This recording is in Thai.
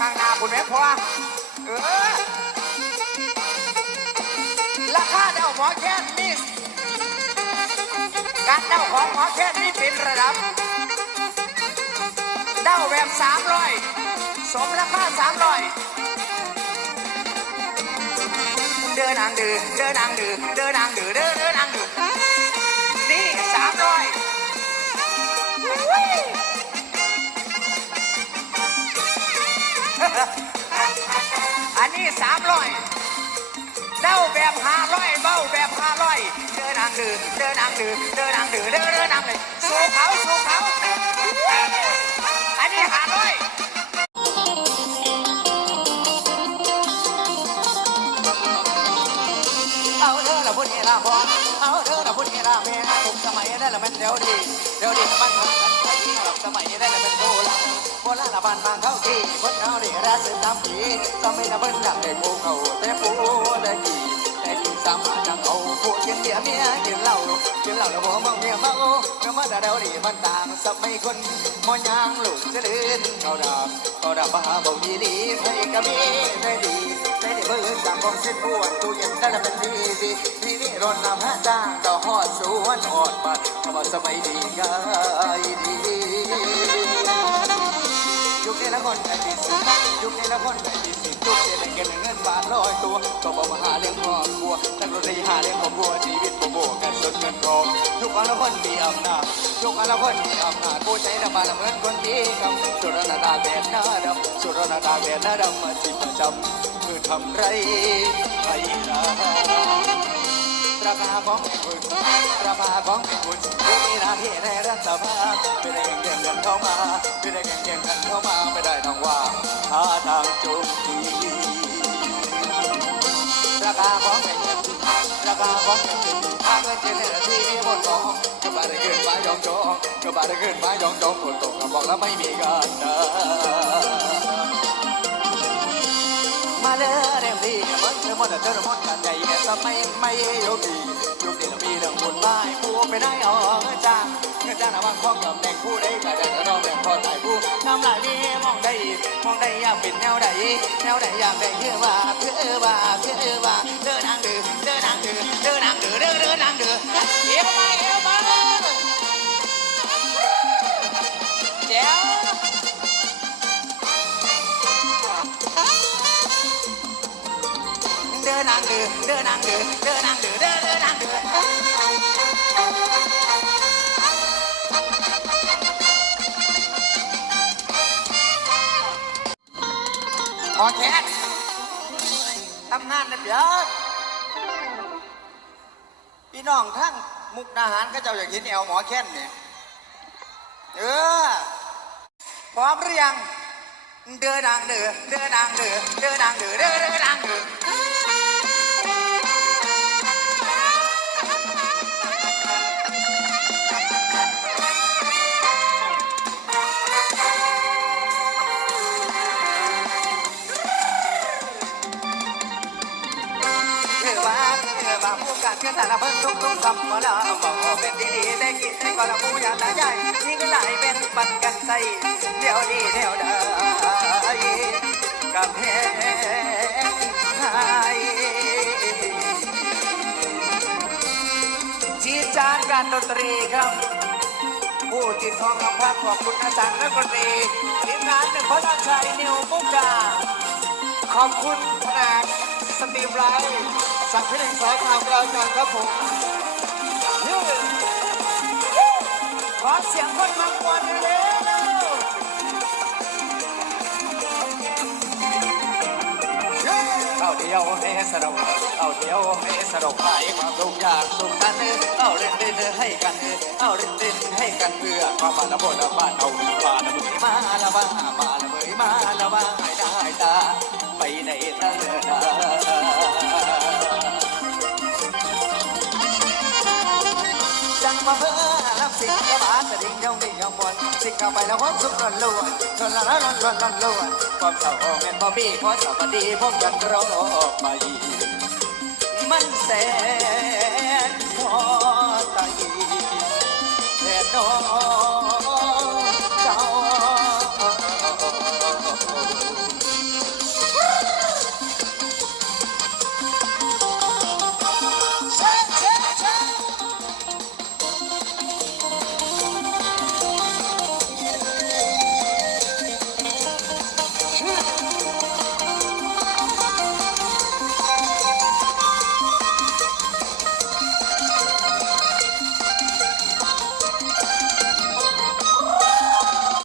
ห่างหน้าคุณแม่พ่อเออราคาเดาหมอแค้นนี่การเดาของหมอแค้นนี่เป็นระดับ เดาแบบสามร้อยสมราคาสามร้อยเดินนางดือเดินนางดือเดินนางดือเดินเดินนางดือนี่ สามร้อยเด้าแบบห้าร้อยเบ้าแบบห้าร้อยเดินนางดือเดินนางดือเดินนางดือเดินเดินนางดือสู้เขาสู้เขาอันนี้ห้าร้อยเอาเด้อละพุ่นเฮราพอเอาเด้อละพุ่นเฮราแม่ผมสมัยได้ละมันเดี๋ยวดีเดี๋ยวดีมันทำกันไปสมัยได้ละมัน โบราณบราณละบ้านบางเข้าที่คนเขาดีรักสืบตามผีก็ไม่ละเบิ้ลดักได้ปูเขาแต่ปูได้กี่ได้กี่สามารถจังเอาผู้กินเบียเมียกินเหล้ากินเหล้าแล้วบ่มองเมียเมาเมื่อมาเดี๋ยวดีมันต่างสมัยคนมอยางลูกจะเดินเขาดาบเขาดาบมาบ่มีดีให้กับมีได้ดีได้ได้เบิ่งจากกองส้นปวดตู้เย็นได้ละเป็นดีดีทีนี้รถนำห้าจ้างดอกหอดสวนออดบัดคำว่าสมัยดีกา ลอยตัวก็บอกมาหาเลี้ยงครอบครัวแต่รถได้หาเลี้ยงครอบครัวชีวิตโบกกันจนเงินทองยุคละคนมีอำนาจยุคละคนมีอำนาจผู้ใจละบาละเหมือนคนดีคำสุรนาดาแบนหน้าดำสุรนาดาแบนหน้าดำมาจิประจำคือทำไรให้ได้ราคาของคุณราคาของคุณมีหน้าที่ในรัฐสภาไม่ได้เก่องๆกันเข้ามา ราคาของแผ่นดินถ้าเงินเจเนอที่มีบนกองก็บาได้เกินไปยองจองก็บาได้เกินไปยองจองคนตกก็บอกแล้วไม่มีกันนะมาเลยเร็วดีมันเธอมันเธอมันกันใหญ่สมัยไมไม่ยกดียกดีแล้วมีเรื่องคนบ้ายผู้ไม่ได้ออกจ้างเงินจ้างระวังของตำแหน่งผู้ใดก็ได้ก็ต้องแบ่งพอตายผู้น้ำลาย มองได้อยากเป็นแนวใดแนวใดอยากได้เพื่อว่าเพื่อว่าเพื่อว่าเดินนางดื้อเดินนางดื้อเดินนางดื้อเดินเดินนางดื้อเอวมาเอวมาแจ๋วเดินนางเดือเดินนางเดือเดินนางเดือเดินเดินนางเดือ อแคททำงานนะเดี๋ยวพี่น้องทั้งมุกดาหารก็เจ้าอยากเห็นแอวหมอแค้นเนี่ยเออพร้อมหรือยัง เดินนางเดือเดินดังเดือเดินนางเดือเดินเดินนางเดือ ว่าคือว่าผู้การคือแต่ละเพิ่งทุกทุกคำว่าเราบอกเป็นดีได้กินได้ก็ละผู้อยากละใหญ่นี่ก็หลายเป็นปันกันใส่เดี๋ยวดีเดี๋ยวได้กับแพไทยจีจานการดนตรีครับผู้ติดทองคำพักขอบคุณอาจารย์นักดนตรีทีมงานหนึ่งพระชัยนิวมุกดาขอบคุณแผนกสตรีมไลท์ สักพิเศษสายข่าวกลางกันครับผมยืนขอเสียงคนมากวนเร็วเอาเดียวให้สนุกเอาเดียวให้สนุกไปความทุกอย่างสุขกันเอาเล่นเล่นให้กันเอาเล่นเล่นให้กันเพื่อความบ้านละบนละบ้านเอาดีบ้านละมือมาละบ้าาเพื่อรับสิ่งที่บ้านแต่ดิ้งเท่านี้ยังบนสิ่งเข้าไปแล้วพบสุขร้นล้วนร้นล้อนร้อนร้อนร้ล้วนความเศร้าแม่นบ่มีเพราะวัสดีพบกันรอไปมันแสนทอง